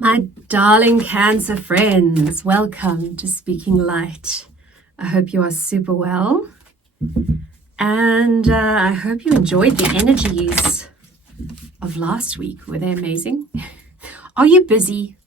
My darling Cancer friends, welcome to Speaking Light. I hope you are super well, and I hope you enjoyed the energies of last week. Were they amazing? Are you busy?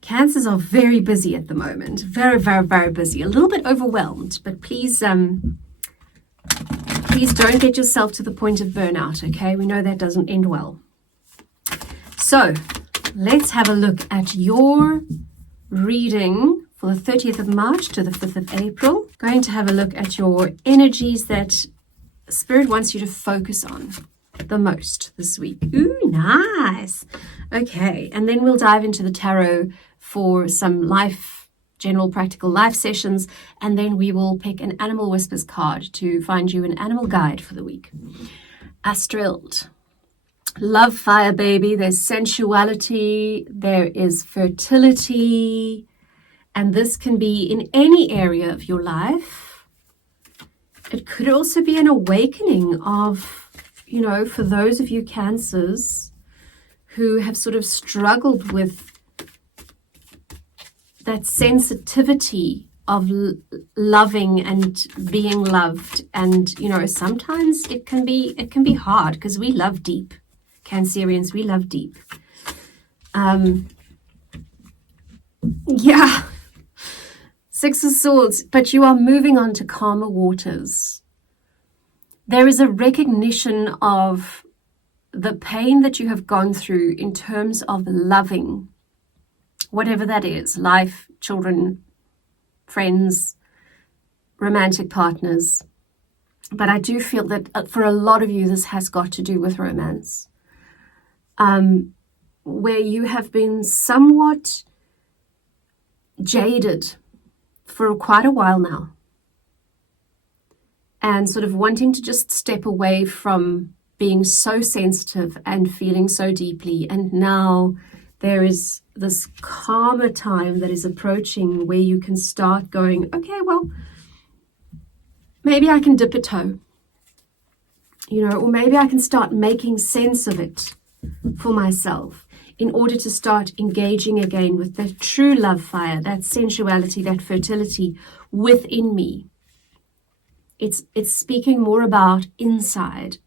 Cancers are very busy at the moment. Very, very, very busy. A little bit overwhelmed, but please don't get yourself to the point of burnout, okay? We know that doesn't end well. So, let's have a look at your reading for the 30th of March to the 5th of April. Going to have a look at your energies that Spirit wants you to focus on the most this week. Ooh, nice. Okay, and then we'll dive into the tarot for some general practical life sessions, and then we will pick an Animal Whispers card to find you an animal guide for the week. Astrilled. Love fire, baby. There's sensuality, there is fertility, and this can be in any area of your life. It could also be an awakening of, for those of you Cancers who have sort of struggled with that sensitivity of loving and being loved. And, sometimes it can be hard because we love deep. Cancerians, we love deep. Six of Swords, but you are moving on to calmer waters. There is a recognition of the pain that you have gone through in terms of loving, whatever that is, life, children, friends, romantic partners. But I do feel that for a lot of you, this has got to do with romance. Where you have been somewhat jaded for quite a while now, and sort of wanting to just step away from being so sensitive and feeling so deeply. And now there is this calmer time that is approaching where you can start going, okay, well, maybe I can dip a toe, or maybe I can start making sense of it for myself in order to start engaging again with that true love fire, that sensuality, that fertility within me. It's speaking more about inside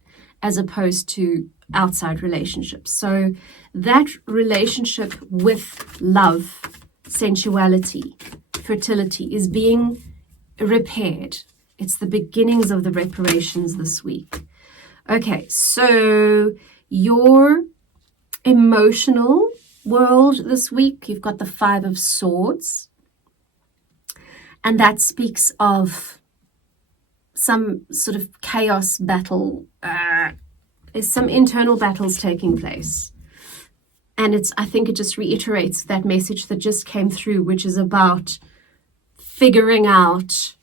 as opposed to outside relationships. So that relationship with love, sensuality, fertility is being repaired. It's the beginnings of the reparations this week. Okay, so your emotional world this week, you've got the Five of Swords, and that speaks of some sort of chaos battle. There's some internal battles taking place, and I think it just reiterates that message that just came through, which is about figuring out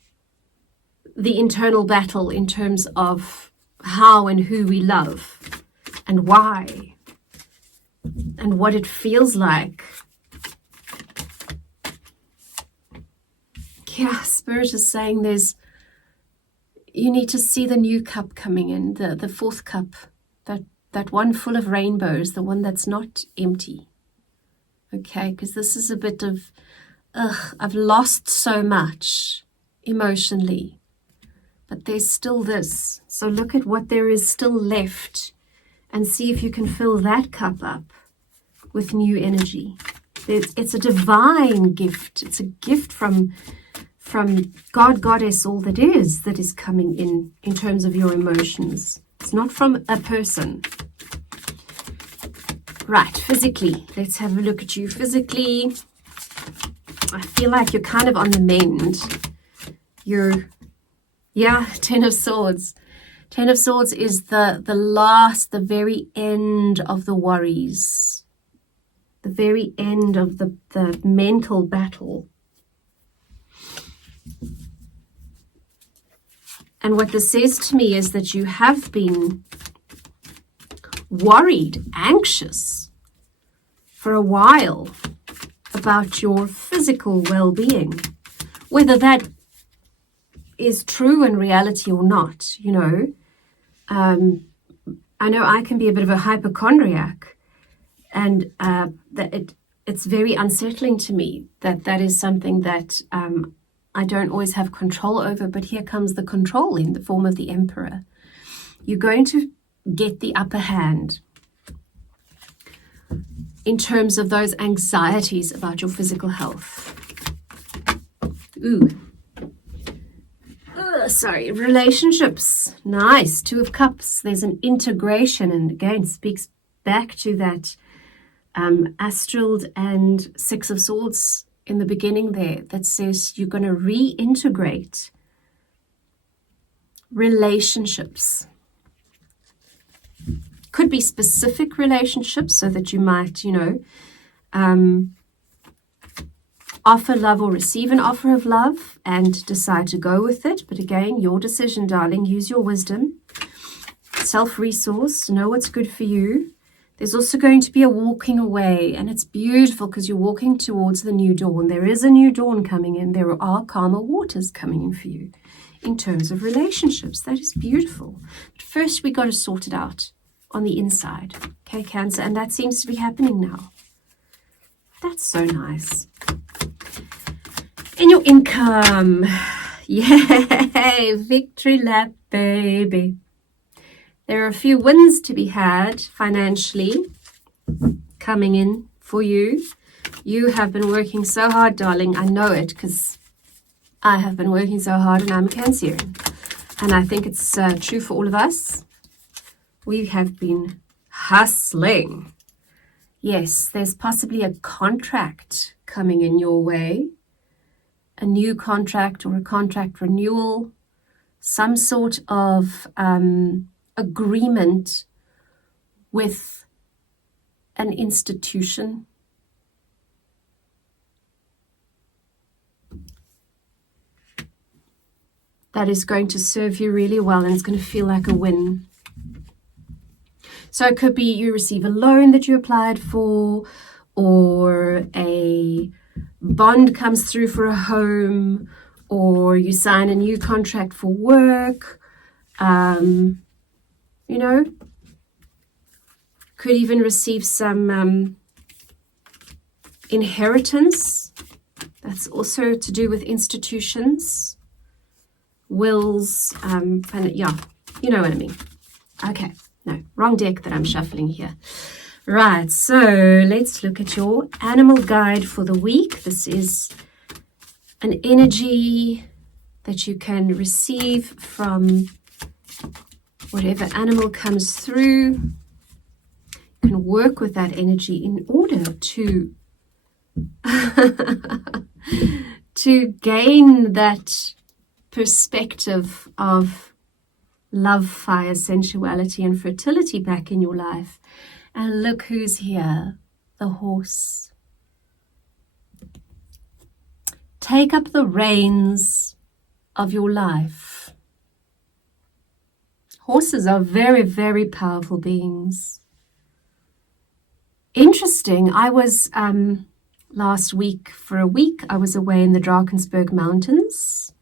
the internal battle in terms of how and who we love and why and what it feels like. Yeah, Spirit is saying you need to see the new cup coming in, the fourth cup, that one full of rainbows, the one that's not empty. Okay, because this is a bit of, I've lost so much emotionally, but there's still this. So look at what there is still left and see if you can fill that cup up with new energy. It's a divine gift. It's a gift from God, Goddess, all that is coming in terms of your emotions. It's not from a person. Right, physically, let's have a look at you physically. I feel like you're kind of on the mend. Ten of Swords. Ten of Swords is the very end of the worries. The very end of the mental battle. And what this says to me is that you have been worried, anxious for a while about your physical well-being, whether that is true in reality or not. I know I can be a bit of a hypochondriac, and that it's very unsettling to me that is something that I don't always have control over, but here comes the control in the form of the Emperor. You're going to get the upper hand in terms of those anxieties about your physical health. Sorry, relationships. Nice. 2 of Cups. There's an integration, and again speaks back to that astral and 6 of Swords in the beginning there, that says you're going to reintegrate relationships. Could be specific relationships, so that you might, offer love or receive an offer of love and decide to go with it. But again, your decision, darling. Use your wisdom. Self-resource. Know what's good for you. There's also going to be a walking away, and it's beautiful because you're walking towards the new dawn. There is a new dawn coming in. There are calmer waters coming in for you in terms of relationships. That is beautiful. But first, we got to sort it out on the inside. Okay, Cancer, and that seems to be happening now. That's so nice. In your income, yay, victory lap, baby. There are a few wins to be had financially coming in for you. You have been working so hard, darling. I know it because I have been working so hard, and I'm a Cancerian. And I think it's true for all of us. We have been hustling. Yes, there's possibly a contract coming in your way. A new contract or a contract renewal. Some sort of agreement with an institution. That is going to serve you really well, and it's going to feel like a win. So it could be you receive a loan that you applied for, or a bond comes through for a home, or you sign a new contract for work. Could even receive some inheritance. That's also to do with institutions, wills, and yeah, you know what I mean. Okay, no, wrong deck that I'm shuffling here. Right, so let's look at your animal guide for the week. This is an energy that you can receive from whatever animal comes through. You can work with that energy in order to to gain that perspective of love, fire, sensuality, and fertility back in your life. And look who's here, the horse. Take up the reins of your life. Horses are very, very powerful beings. Interesting, I was last week, for a week, I was away in the Drakensberg Mountains.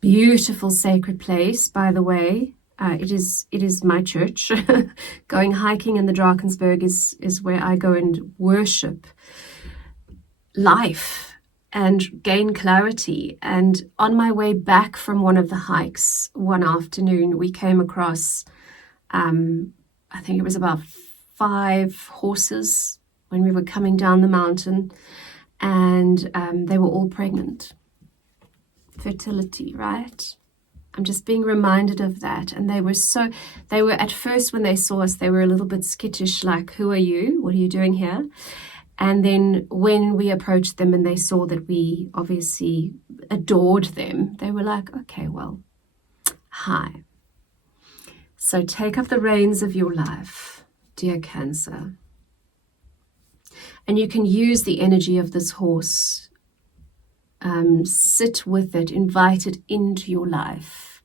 Beautiful sacred place, by the way. It is my church. Going hiking in the Drakensberg is where I go and worship life and gain clarity. And on my way back from one of the hikes one afternoon, we came across, I think it was about 5 horses when we were coming down the mountain, and they were all pregnant. Fertility, right? I'm just being reminded of that. And they were at first, when they saw us, they were a little bit skittish, like, who are you? What are you doing here? And then when we approached them and they saw that we obviously adored them, they were like, okay, well, hi. So take up the reins of your life, dear Cancer. And you can use the energy of this horse. Sit with it, invite it into your life.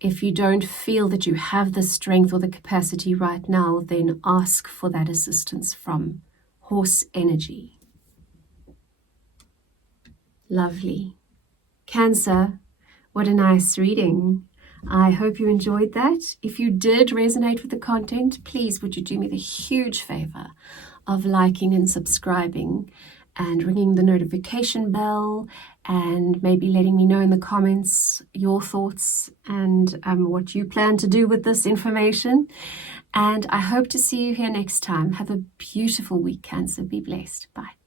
If you don't feel that you have the strength or the capacity right now, then ask for that assistance from horse energy. Lovely. Cancer, what a nice reading. I hope you enjoyed that. If you did resonate with the content, please would you do me the huge favor of liking and subscribing and ringing the notification bell, and maybe letting me know in the comments your thoughts and what you plan to do with this information. And I hope to see you here next time. Have a beautiful week, Cancer. Be blessed. Bye.